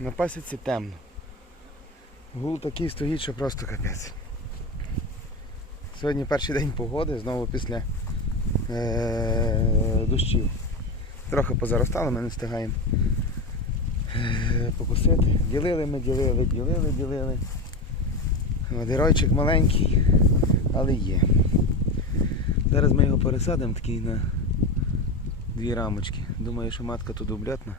На пасіці темно. Гул такий стоїть, що просто капець. Сьогодні перший день погоди, знову після е- дощів. Трохи позаростало, ми не встигаємо е, покусити. Ділили ми, ділили, ділили, ділили. Водиройчик маленький, але є. Зараз ми його пересадимо такий на дві рамочки. Думаю, що матка тут обльотна.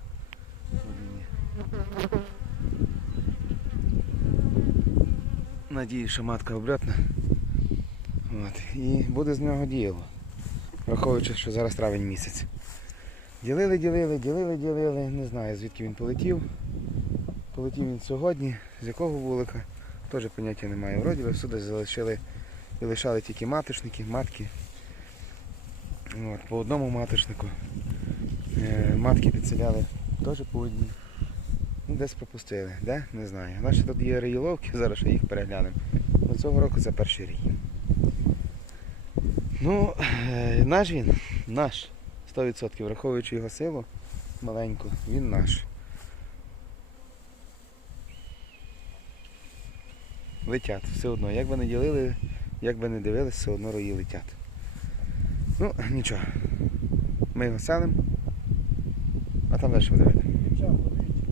Надію, що матка обльотна. От. І буде з нього діяло. Враховуючи, що зараз травень місяць. Ділили, ділили, ділили, ділили. Не знаю звідки він полетів. Полетів він сьогодні, з якого вулика, теж поняття немає. Вроді всюди залишили і лишали тільки маточники, матки. От, по одному маточнику. Е, матки підселяли теж по одній. Ну, десь пропустили. Де? Не знаю. Наші тут є реїловки, зараз ще їх переглянемо. До цього року це перший рій. Ну, е, наш він, наш. 100%, враховуючи його силу маленьку, він наш. Летять все одно. Як би не ділили, як би не дивились, все одно рої летять. Ну, нічого. Ми його селимо, а там далі буде